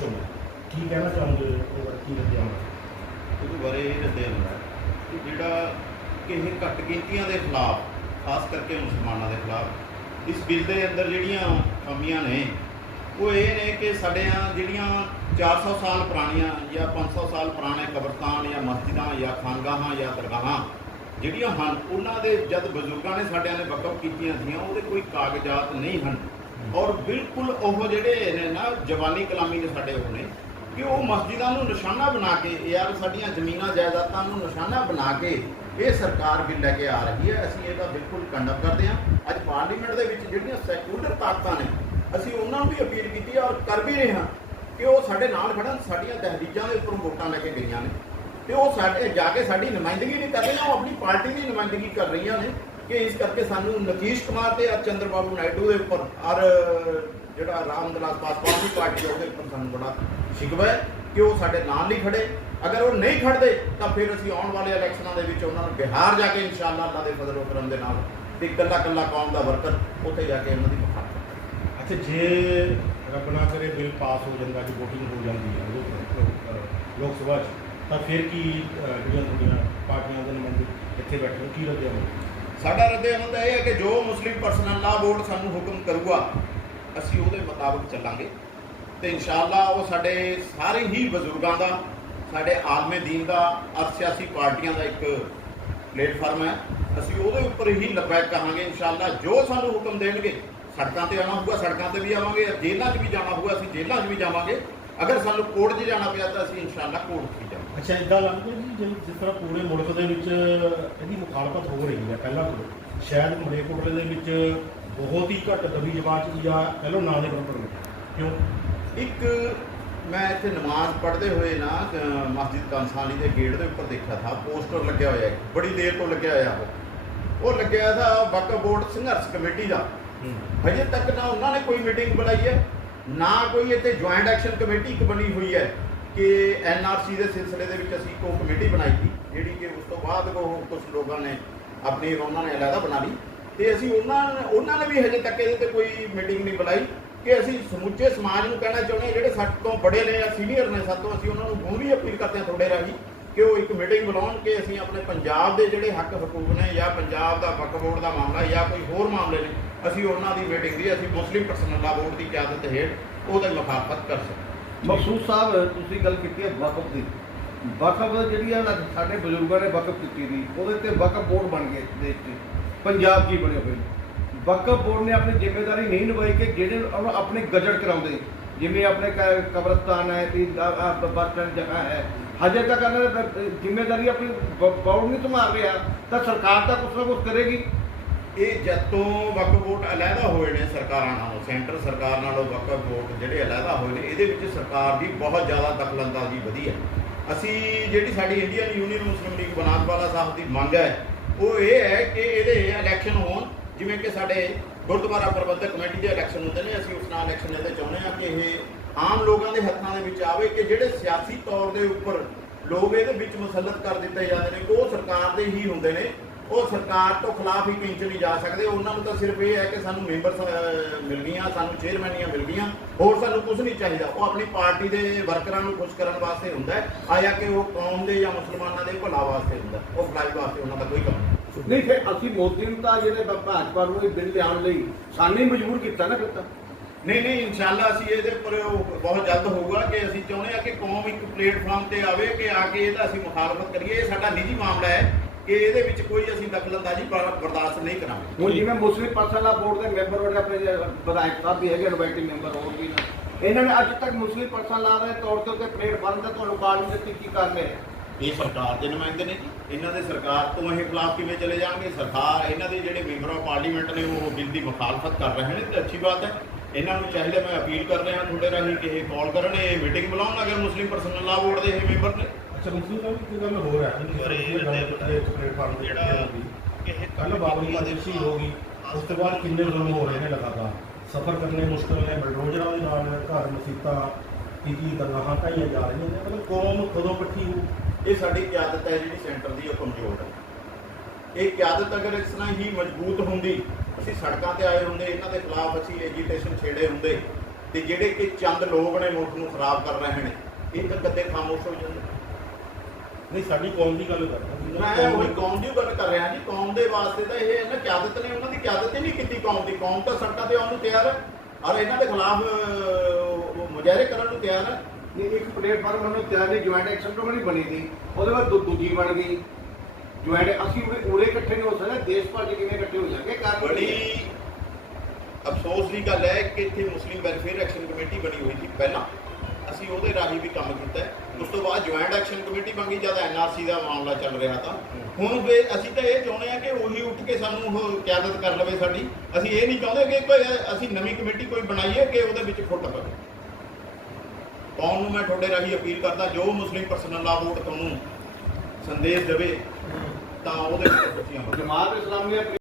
ਦੇ ਵਿੱਚ ਪੇਸ਼ ਹੋਣਾ ਕੀ ਕਹਿਣਾ ਚਾਹੋਗੇ ਉਹ ਕੀ ਲੱਗਿਆ ਉਹਦੇ ਬਾਰੇ ਇਹ ਦੱਸਿਆ ਹੁੰਦਾ ਕਿ ਜਿਹੜਾ ਕਿਸੇ ਘੱਟ ਗਿਣਤੀਆਂ ਦੇ ਖਿਲਾਫ, ਖਾਸ ਕਰਕੇ ਮੁਸਲਮਾਨਾਂ ਦੇ ਖਿਲਾਫ, ਇਸ ਬਿੱਲ ਦੇ ਅੰਦਰ ਜਿਹੜੀਆਂ ਕਮੀਆਂ ਨੇ, ਉਹ ਇਹ ਨੇ ਕਿ ਸਾਡੀਆਂ ਜਿਹੜੀਆਂ 400 ਸਾਲ ਪੁਰਾਣੀਆਂ ਜਾਂ 500 ਸਾਲ ਪੁਰਾਣੇ ਕਬਰਸਤਾਨ ਜਾਂ ਮਸਜਿਦਾਂ ਜਾਂ ਖਾਨਗਾਹਾਂ ਜਾਂ ਦਰਗਾਹਾਂ ਜਿਹੜੀਆਂ ਹਨ, ਉਹਨਾਂ ਦੇ ਜਦ ਬਜ਼ੁਰਗਾਂ ਨੇ ਸਾਡਿਆਂ ਨੇ ਵਕਫ ਕੀਤੀਆਂ ਸੀਆਂ, ਉਹਦੇ ਕੋਈ ਕਾਗਜ਼ਾਤ ਨਹੀਂ ਹਨ। ਔਰ ਬਿਲਕੁਲ ਉਹ ਜਿਹੜੇ ਨੇ ਨਾ ਜਵਾਨੀ ਕਲਾਮੀ ਨੇ ਸਾਡੇ ਉਹ ਨੇ, ਕਿ ਉਹ ਮਸਜਿਦਾਂ ਨੂੰ ਨਿਸ਼ਾਨਾ ਬਣਾ ਕੇ ਯਾਰ ਸਾਡੀਆਂ ਜ਼ਮੀਨਾਂ, ਜਾਇਦਾਦਾਂ ਨੂੰ ਨਿਸ਼ਾਨਾ ਬਣਾ ਕੇ ਇਹ ਸਰਕਾਰ ਵੀ ਲੈ ਕੇ ਆ ਰਹੀ ਹੈ। ਅਸੀਂ ਇਹਦਾ ਬਿਲਕੁਲ ਕੰਡਮ ਕਰਦੇ ਹਾਂ। ਅੱਜ ਪਾਰਲੀਮੈਂਟ ਦੇ ਵਿੱਚ ਜਿਹੜੀਆਂ ਸੈਕੂਲਰ ਤਾਕਤਾਂ ਨੇ, ਅਸੀਂ ਉਹਨਾਂ ਨੂੰ ਵੀ ਅਪੀਲ ਕੀਤੀ ਹੈ ਔਰ ਕਰ ਵੀ ਰਹੇ ਹਾਂ ਕਿ ਉਹ ਸਾਡੇ ਨਾਲ ਖੜਨ, ਸਾਡੀਆਂ ਤਹਿਦੀਜ਼ਾਂ ਦੇ ਉੱਪਰ ਵੋਟਾਂ ਲੈ ਕੇ ਗਈਆਂ ਨੇ। ਤੇ ਉਹ ਸਾਡੇ, ਜਾ ਕੇ ਸਾਡੀ ਨੁਮਾਇੰਦਗੀ ਨਹੀਂ ਕਰ ਰਹੀਆਂ ਉਹ ਆਪਣੀ ਪਾਰਟੀ ਦੀ ਨੁਮਾਇੰਦਗੀ ਕਰ ਰਹੀਆਂ ਨੇ। ਕਿ ਇਸ ਕਰਕੇ ਸਾਨੂੰ ਨਤੀਸ਼ ਕੁਮਾਰ ਤੇ ਔਰ ਚੰਦਰ ਬਾਬੂ ਨਾਇਡੂ ਦੇ ਉੱਪਰ ਔਰ ਜਿਹੜਾ ਰਾਮ ਵਿਲਾਸ ਪਾਸਵਾਨ ਦੀ ਪਾਰਟੀ ਹੈ, ਉਹਦੇ ਉੱਪਰ ਸਾਨੂੰ ਬੜਾ ਸ਼ਿਕਵਾ ਹੈ ਕਿ ਉਹ ਸਾਡੇ ਨਾਲ ਨਹੀਂ ਖੜੇ। ਅਗਰ ਉਹ ਨਹੀਂ ਖੜਦੇ, ਤਾਂ ਫਿਰ ਅਸੀਂ ਆਉਣ ਵਾਲੇ ਇਲੈਕਸ਼ਨਾਂ ਦੇ ਵਿੱਚ ਉਹਨਾਂ ਨੂੰ ਬਿਹਾਰ ਜਾ ਕੇ ਇਨਸ਼ਾਅੱਲਾ ਅੱਲਾ ਦੇ ਫਜ਼ਲ ਉਹ ਦੇ ਨਾਲ ਤੇ ਇਕੱਲਾ ਇਕੱਲਾ ਕੌਮ ਦਾ ਵਰਕਰ ਉੱਥੇ ਜਾ ਕੇ ਉਹਨਾਂ ਦੀ ਮੁਖਾਲਫਤ ਅੱਛਾ, ਜੇ ਰੱਬ ਨਾ ਕਰੇ ਬਿੱਲ ਪਾਸ ਹੋ ਜਾਂਦਾ ਕਿ VOTING ਹੋ ਜਾਂਦੀ ਹੈ ਲੋਕ- ਲੋਕ- ਸਭਾ 'ਚ, ਤਾਂ ਫਿਰ ਕੀ ਜਿਹੜੀਆਂ ਤੁਹਾਡੀਆਂ ਪਾਰਟੀਆਂ ਦੇ ਨੁਮਾਇੰਦੇ ਇੱਥੇ ਬੈਠੇ ਕੀ ਲੱਗਿਆ ਹੋਵੇ ਸਾਡਾ ਰੱਦੇ ਅਮਲ ਇਹ ਹੈ ਕਿ ਜੋ ਮੁਸਲਿਮ ਪਰਸਨਲ ਲਾ ਬੋਰਡ ਸਾਨੂੰ ਹੁਕਮ ਕਰੂਗਾ, ਅਸੀਂ ਉਹਦੇ ਮੁਤਾਬਕ ਚੱਲਾਂਗੇ। ਤੇ ਇਨਸ਼ਾਅੱਲਾ ਉਹ ਸਾਡੇ ਸਾਰੇ ਹੀ ਬਜ਼ੁਰਗਾਂ ਦਾ, ਸਾਡੇ ਆਲਮੇ ਦੀਨ ਦਾ ਅਰ ਸਿਆਸੀ ਪਾਰਟੀਆਂ ਦਾ ਇੱਕ ਪਲੇਟਫਾਰਮ ਹੈ। ਅਸੀਂ ਉਹਦੇ ਉੱਪਰ ਹੀ ਲੱਬੈਕ ਕਹਾਂਗੇ ਇਨਸ਼ਾਅੱਲਾ। ਜੋ ਸਾਨੂੰ ਹੁਕਮ ਦੇਣਗੇ, ਸੜਕਾਂ ਤੇ ਆਉਣਾ ਹੋਊਗਾ, ਸੜਕਾਂ ਤੇ ਵੀ ਆਵਾਂਗੇ, ਜੇਲ੍ਹਾਂ 'ਚ ਵੀ ਜਾਣਾ ਹੋਊਗਾ, ਅਸੀਂ ਜੇਲ੍ਹਾਂ 'ਚ ਵੀ ਜਾਵਾਂਗੇ। ਅਗਰ ਸਾਨੂੰ ਕੋਰਟ 'ਚ ਜਾਣਾ ਪਿਆ ਤਾਂ ਅਸੀਂ ਇਨਸ਼ਾਅੱਲਾ ਕੋਰਟ 'ਚ ਜਾਵਾਂਗੇ। ਅੱਛਾ ਇਦਾਂ ਲੱਗਦਾ ਜੀ ਜਿਵੇਂ ਜਿਸ ਤਰ੍ਹਾਂ ਪੂਰੇ ਮੁਲਕ ਦੇ ਵਿੱਚ ਇਹਦੀ ਮੁਖਾਲਫਤ ਹੋ ਰਹੀ ਹੈ ਪਹਿਲਾਂ ਤੋਂ ਸ਼ਾਇਦ ਮਲੇਕੋਟਲੇ ਦੇ ਵਿੱਚ ਬਹੁਤ ਹੀ ਘੱਟ ਦਬੀ ਜਮਾਤ ਜਾਂ ਪਹਿਲਾਂ ਨਾਂ ਦੇ ਬਰਾਬਰ ਨੇ ਕਿਉਂ? ਇੱਕ ਮੈਂ ਇੱਥੇ ਨਮਾਜ਼ ਪੜ੍ਹਦੇ ਹੋਏ ਨਾ ਮਸਜਿਦ ਕੰਸਾਲੀ ਦੇ ਗੇਟ ਦੇ ਉੱਪਰ ਦੇਖਿਆ ਥਾ ਪੋਸਟਰ ਲੱਗਿਆ ਹੋਇਆ ਹੈ ਬੜੀ ਦੇਰ ਤੋਂ ਲੱਗਿਆ ਹੋਇਆ ਉਹ। ਉਹ ਲੱਗਿਆ ਥਾ ਵਕਫ ਬੋਰਡ ਸੰਘਰਸ਼ ਕਮੇਟੀ ਦਾ। ਹਜੇ ਤੱਕ ਨਾ ਉਹਨਾਂ ਨੇ ਕੋਈ ਮੀਟਿੰਗ ਬੁਲਾਈ ਹੈ। ਨਾ ਕੋਈ ਇੱਥੇ ਜੁਆਇੰਟ ਐਕਸ਼ਨ ਕਮੇਟੀ ਇੱਕ ਬਣੀ ਹੋਈ ਹੈ ਕਿ ਐਨਆਰਸੀ ਦੇ ਸਿਲਸਿਲੇ ਦੇ ਵਿੱਚ ਅਸੀਂ ਕੋਈ ਕਮੇਟੀ ਬਣਾਈ ਸੀ, ਜਿਹੜੀ ਕਿ ਉਸ ਤੋਂ ਬਾਅਦ ਉਹ ਕੁਝ ਲੋਕਾਂ ਨੇ ਆਪਣੀ ਉਹਨਾਂ ਨੇ ਅਲੱਗਾ ਬਣਾ ਲਈ। ਤੇ ਅਸੀਂ ਉਹਨਾਂ ਉਹਨਾਂ ਨੇ ਵੀ ਹਜੇ ਤੱਕ ਇਹਦੇ ਤੇ ਕੋਈ ਮੀਟਿੰਗ ਨਹੀਂ ਬੁਲਾਈ ਕਿ ਅਸੀਂ ਸਮੁੱਚੇ ਸਮਾਜ ਨੂੰ ਕਹਿਣਾ ਚਾਹੁੰਦੇ ਹਾਂ, ਜਿਹੜੇ ਸਾਡੇ ਤੋਂ ਬੜੇ ਨੇ ਜਾਂ ਸੀਨੀਅਰ ਨੇ ਸਾਡੇ ਤੋਂ, ਅਸੀਂ ਉਹਨਾਂ ਨੂੰ ਹੁਣ ਵੀ ਅਪੀਲ ਕਰਦੇ ਹਾਂ ਤੁਹਾਡੇ ਰਾਹੀਂ ਕਿ ਉਹ ਇੱਕ ਮੀਟਿੰਗ ਬੁਲਾਉਣ ਕਿ ਅਸੀਂ ਆਪਣੇ ਪੰਜਾਬ ਦੇ ਜਿਹੜੇ ਹੱਕ ਹਕੂਕ ਨੇ ਜਾਂ ਪੰਜਾਬ ਦਾ ਵਕਫ ਬੋਰਡ ਦਾ ਮਾਮਲਾ ਜਾਂ ਕੋਈ ਹੋਰ ਮਾਮਲੇ ਨੇ ਅਸੀਂ ਉਹਨਾਂ ਦੀ ਮੀਟਿੰਗ ਦੀ, ਅਸੀਂ ਮੁਸਲਿਮ ਪਰਸਨਲ ਬੋਰਡ ਦੀ ਕਿਆਦਤ ਹੇਠ ਉਹਦੇ ਮੁਖਾਲਫਤ ਕਰ ਸਕਦੇ ਮਕਸੂਦ ਸਾਹਿਬ, ਤੁਸੀਂ ਗੱਲ ਕੀਤੀ ਹੈ ਵਕਫ ਦੀ। ਵਕਫ ਜਿਹੜੀ ਆ ਸਾਡੇ ਬਜ਼ੁਰਗਾਂ ਨੇ ਵਕਫ ਕੀਤੀ ਦੀ। ਉਹਦੇ ਤੇ ਵਕਫ ਬੋਰਡ ਬਣ ਗਏ ਦੇਸ਼ 'ਚ। ਪੰਜਾਬ ਕੀ ਬਣੇ ਹੋਏ ਵਕਫ ਬੋਰਡ ਨੇ ਆਪਣੀ ਜ਼ਿੰਮੇਵਾਰੀ ਨਹੀਂ ਨਿਭਾਈ ਕਿ ਜਿਹੜੇ ਉਹ ਆਪਣੇ ਗਜਟ ਕਰਾਉਂਦੇ। ਜਿਵੇਂ ਆਪਣੇ ਕ- ਕਬਰਸਤਾਨ ਹੈ ਤੇ ਬੱਸ ਸਟੈਂਡ ਜਗ੍ਹਾ ਹੈ। ਹਜੇ ਤੱਕ ਇਹਨਾਂ ਨੇ ਬ- ਜ਼ਿੰਮੇਵਾਰੀ ਆਪਣੀ ਬੋਰਡ ਨਹੀਂ ਸੰਭਾਲ ਰਿਹਾ। ਤਾਂ ਸਰਕਾਰ ਤਾਂ ਕੁਛ ਨਾ ਕੁਛ ਕਰੇਗੀ। ਇਹ ਜਦ ਤੋਂ ਵਕਫ ਬੋਰਡ ਅਲੱਗਾ ਹੋਏ ਨੇ ਸਰਕਾਰਾਂ ਨਾਲੋਂ, ਸੈਂਟਰ ਸਰਕਾਰ ਨਾਲੋਂ ਵਕਫ ਬੋਰਡ ਜਿਹੜੇ ਅਲੱਗਾ ਹੋਏ ਨੇ, ਇਹਦੇ ਵਿੱਚ ਸਰਕਾਰ ਦੀ ਬਹੁਤ ਜ਼ਿਆਦਾ ਦਖਲਅੰਦਾਜ਼ੀ ਵਧੀ ਹੈ। ਅਸੀਂ ਜਿਹੜੀ ਸਾਡੀ Indian Union Muslim League Banatwalla ਸਾਹਿਬ ਦੀ ਮੰਗ ਹੈ, ਉਹ ਇਹ ਹੈ ਕਿ ਇਹਦੇ ਇਲੈਕਸ਼ਨ ਹੋਣ, ਜਿਵੇਂ ਕਿ ਸਾਡੇ ਗੁਰਦੁਆਰਾ ਪ੍ਰਬੰਧਕ ਕਮੇਟੀ ਦੇ ਇਲੈਕਸ਼ਨ ਹੁੰਦੇ ਨੇ, ਅਸੀਂ ਉਸ ਨਾਲ ਇਲੈਕਸ਼ਨ ਇਹਦੇ ਚਾਹੁੰਦੇ ਹਾਂ ਕਿ ਇਹ ਆਮ ਲੋਕਾਂ ਦੇ ਹੱਥਾਂ ਦੇ ਵਿੱਚ ਆਵੇ ਕਿ ਜਿਹੜੇ ਸਿਆਸੀ ਤੌਰ ਦੇ ਉੱਪਰ ਲੋਕ ਇਹਦੇ ਵਿੱਚ ਮੁਸੱਲਤ ਕਰ ਦਿੱਤੇ ਜਾਂਦੇ ਨੇ, ਉਹ ਸਰਕਾਰ ਦੇ ਹੀ ਹੁੰਦੇ ਨੇ। ਉਹ ਸਰਕਾਰ ਤੋਂ ਖਿਲਾਫ ਹੀ ਕਿੰਚ ਨਹੀਂ ਜਾ ਸਕਦੇ ਉਹਨਾਂ ਨੂੰ ਤਾਂ ਸਿਰਫ ਇਹ ਹੈ ਕਿ ਸਾਨੂੰ ਮੈਂਬਰ ਮਿਲ ਗਈਆਂ ਸਾਨੂੰ ਚੇਅਰਮੈਨੀਆਂ ਮਿਲ ਗਈਆਂ ਹੋਰ ਸਾਨੂੰ ਕੁਝ ਨਹੀਂ ਚਾਹੀਦਾ। ਉਹ ਆਪਣੀ ਪਾਰਟੀ ਦੇ ਵਰਕਰਾਂ ਨੂੰ ਖੁਸ਼ ਕਰਨ ਵਾਸਤੇ ਹੁੰਦਾ ਆਇਆ ਕਿ ਉਹ ਕੌਮ ਦੇ ਜਾਂ ਮੁਸਲਮਾਨਾਂ ਦੇ ਭਲਾ ਵਾਸਤੇ ਹੁੰਦਾ। ਉਹ ਫਲਾਈ ਵਾਸਤੇ ਉਹਨਾਂ ਦਾ ਕੋਈ ਕੰਮ ਨਹੀਂ। ਨਹੀਂ ਫਿਰ ਅਸੀਂ ਮੋਦੀ ਨੂੰ ਤਾਂ ਜਿਹੜੇ ਭਾਜਪਾ ਨੂੰ ਇਹ ਬਿੱਲ ਲਿਆਉਣ ਲਈ ਸਾਨੂੰ ਹੀ ਮਜਬੂਰ ਕੀਤਾ ਨਾ ਫਿਰ ਤਾਂ। ਨਹੀਂ ਨਹੀਂ ਇਨਸ਼ਾਅੱਲਾ ਅਸੀਂ ਇਹਦੇ ਉੱਪਰ ਬਹੁਤ ਜਲਦ ਹੋਊਗਾ ਕਿ ਅਸੀਂ ਚਾਹੁੰਦੇ ਹਾਂ ਕਿ ਕੌਮ ਇੱਕ ਪਲੇਟਫਾਰਮ ਤੇ ਆਵੇ ਕਿ ਆ ਕੇ ਇਹਦਾ ਅਸੀਂ ਮੁਖਾਲਫਤ ਕਰੀਏ ਇਹ ਸਾਡਾ ਨਿੱਜੀ ਮਾਮਲਾ ਹੈ। ਕਿ ਇਹਦੇ ਵਿੱਚ ਕੋਈ ਅਸੀਂ ਦਖਲਅੰਦਾਜ਼ੀ ਬਰ- ਬਰਦਾਸ਼ਤ ਨਹੀਂ ਕਰਾਂਗੇ। ਹੁਣ ਜਿਵੇਂ ਮੁਸਲਿਮ ਪਰਸਨਲ ਬੋਰਡ ਦੇ ਮੈਂਬਰ ਹੋਣੇ ਆਪਣੇ ਵਿਧਾਇਕ ਸਾਹਿਬ ਵੀ ਹੈਗੇ ਇਨਵਾਈਟਿੰਗ ਮੈਂਬਰ ਹੋਰ ਵੀ ਨੇ। ਇਹਨਾਂ ਨੇ ਅੱਜ ਤੱਕ ਮੁਸਲਿਮ ਪਰਸਨਲ ਦੇ ਤੌਰ ਤੇ ਉੱਤੇ ਪਲੇਟਫਾਰਮ ਤੇ ਤੁਹਾਨੂੰ ਕਾਲ ਨਹੀਂ ਦਿੱਤੀ ਕੀ ਕਰਨੇ ਹੈ? ਇਹ ਸਰਕਾਰ ਦੇ ਨੁਮਾਇੰਦੇ ਨੇ ਜੀ। ਇਹਨਾਂ ਦੇ ਸਰਕਾਰ ਤੋਂ ਇਹ ਖਿਲਾਫ ਕਿਵੇਂ ਚਲੇ ਜਾਣਗੇ? ਸਰਕਾਰ ਇਹਨਾਂ ਦੇ ਜਿਹੜੇ ਮੈਂਬਰ ਆਫ ਪਾਰਲੀਮੈਂਟ ਨੇ ਉਹ ਬਿੱਲ ਦੀ ਮੁਖਾਲਫਤ ਕਰ ਰਹੇ ਨੇ ਤੇ ਅੱਛੀ ਬਾਤ ਹੈ। ਇਹਨਾਂ ਨੂੰ ਚਾਹੀਦਾ ਮੈਂ ਅਪੀਲ ਕਰ ਰਿਹਾ ਤੁਹਾਡੇ ਰਾਹੀਂ ਕਿ ਇਹ ਕਾਲ ਕਰਨ ਇਹ ਮੀਟਿੰਗ ਬੁਲਾਉਣ ਅਗਰ ਮੁਸਲਿਮ ਪਰਸਨਲ ਲਾ ਬੋਰਡ ਦੇ ਇਹ ਮੈਂਬਰ ਨੇ। ਅੱਛਾ ਮੁਸਲਿਮ ਸਾਹਿਬ ਇੱਕ ਗੱਲ ਹੋਰ ਹੈ ਪਲੇਟਫਾਰਮ ਤੇ ਇਹ ਕੱਲ ਬਾਬਰੀ ਮਸਜਿਦ ਸ਼ਹੀਦ ਹੋ ਗਈ ਉਸ ਤੋਂ ਬਾਅਦ ਕਿੰਨੇ ਜ਼ੁਲਮ ਹੋ ਰਹੇ ਨੇ ਲਗਾਤਾਰ। ਸਫਰ ਕਰਨੇ ਮੁਸ਼ਕਲ ਨੇ ਬਲਡੋਜ਼ਰਾਂ ਦੇ ਨਾਲ ਘਰ ਮਸੀਤਾਂ ਕੀ ਦਰਗਾਹਾਂ ਢਾਈਆਂ ਜਾ ਰਹੀਆਂ ਨੇ ਮਤਲਬ ਕੌਮ ਕਦੋਂ ਇਕੱਠੀ ਹੋਊ ਇਹ ਸਾਡੀ ਕਿਆਦਤ ਹੈ ਜਿਹੜੀ ਸੈਂਟਰ ਦੀ ਉਹ ਕਮਜ਼ੋਰ ਹੈ। ਇਹ ਕਿਆਦਤ ਅਗਰ ਇਸ ਤਰ੍ਹਾਂ ਹੀ ਮਜ਼ਬੂਤ ਹੁੰਦੀ ਅਸੀਂ ਸੜਕਾਂ ਤੇ ਆਏ ਹੁੰਦੇ ਇਹਨਾਂ ਦੇ ਖਿਲਾਫ ਅਸੀਂ ਐਜੀਟੇਸ਼ਨ ਛੇੜੇ ਹੁੰਦੇ ਤੇ ਜਿਹੜੇ ਕਿ ਚੰਦ ਲੋਕ ਨੇ ਮੁਲਕ ਨੂੰ ਖਰਾਬ ਕਰ ਰਹੇ ਨੇ ਇਹ ਤਾਂ ਕਦੇ ਖਾਮੋਸ਼ ਹੋ ਜਾਂਦੇ। ਨਹੀਂ ਸਾਡੀ ਕੌਮ ਦੀ ਗੱਲ ਕਰਦਾ ਸੀ ਨਾ, ਮੈਂ ਉਹੀ ਦੀ- ਕੌਮ ਦੀ ਗੱਲ ਕਰ ਰਿਹਾ ਜੀ ਕੌਮ ਦੇ ਵਾਸਤੇ ਤਾਂ ਇਹ ਇਹਨਾਂ ਕਿਆਦਤ ਨੇ ਉਹਨਾਂ ਦੀ ਕਿਆਦਤ ਹੀ ਨਹੀਂ ਕੀਤੀ ਕੌਮ ਦੀ। ਕੌਮ ਤਾਂ ਸੜਕਾਂ ਤੇ ਆਉਣ ਨੂੰ ਤਿਆਰ ਹੈ ਔਰ ਇਹਨਾਂ ਦੇ ਖਿਲਾਫ ਮੁਜ਼ਾਹਰੇ ਕਰਨ ਨੂੰ ਤਿਆਰ ਹੈ। ਇਹ ਇੱਕ ਪਲੇਟਫਾਰਮ ਨੂੰ ਤਿਆਰ ਨਹੀਂ ਜੁਆਇੰਟ ਐਕਸ਼ਨ ਕਮੇਟੀ ਬਣੀ ਸੀ। ਉਹਦੇ ਬਾਅਦ ਦੂ- ਦੂਜੀ ਬਣ ਗਈ। ਜੁਆਇੰਟ ਅਸੀਂ ਉਰੇ- ਉਰੇ ਇਕੱਠੇ ਨਹੀਂ ਹੋ ਸਕਦੇ ਦੇਸ਼ ਭਰ 'ਚ ਕਿਵੇਂ ਇਕੱਠੇ ਹੋ ਜਾਣਗੇ? ਕਾਰਨ ਬੜੀ ਅਫਸੋਸ ਦੀ ਗੱਲ ਹੈ ਕਿ ਇੱਥੇ ਮੁਸਲਿਮ ਵੈਲਫੇਅਰ ਐਕਸ਼ਨ ਕਮੇਟੀ ਬਣੀ ਹੋਈ ਸੀ ਪਹਿਲਾਂ। ਅਸੀਂ ਉਹਦੇ ਰਾਹੀਂ ਵੀ ਕੰਮ ਕੀਤਾ ਉਸ ਤੋਂ ਬਾਅਦ ਜੁਆਇੰਟ ਐਕਸ਼ਨ ਕਮੇਟੀ ਬਣੀ ਜਦ ਐਨਆਰਸੀ ਦਾ ਮਾਮਲਾ ਚੱਲ ਰਿਹਾ ਤਾਂ। ਹੁਣ ਵੀ ਅਸੀਂ ਤਾਂ ਇਹ ਚਾਹੁੰਦੇ ਹਾਂ ਕਿ ਉਹੀ ਉੱਠ ਕੇ ਸਾਨੂੰ ਉਹ ਕਿਆਦਤ ਕਰ ਲਵੇ ਸਾਡੀ। ਅਸੀਂ ਇਹ ਨਹੀਂ ਚਾਹੁੰਦੇ ਕਿ ਕੋਈ, ਅਸੀਂ ਨਵੀਂ ਕਮੇਟੀ ਕੋਈ ਬਣਾਈਏ ਕਿ ਉਹਦੇ ਵਿੱਚ ਫੁੱਟ ਪਵੇ। ਕੌਮ ਨੂੰ ਮੈਂ ਤੁਹਾਡੇ ਰਾਹੀਂ ਅਪੀਲ ਕਰਦਾ, ਜੋ ਮੁਸਲਿਮ ਪਰਸਨਲ ਲਾ ਬੋਰਡ ਤੁਹਾਨੂੰ ਸੰਦੇਸ਼ ਦੇਵੇ, ਤਾਂ ਉਹਦੇ ਵਿੱਚ ਜਮਾਤ ਇਸਲਾਮੀਆ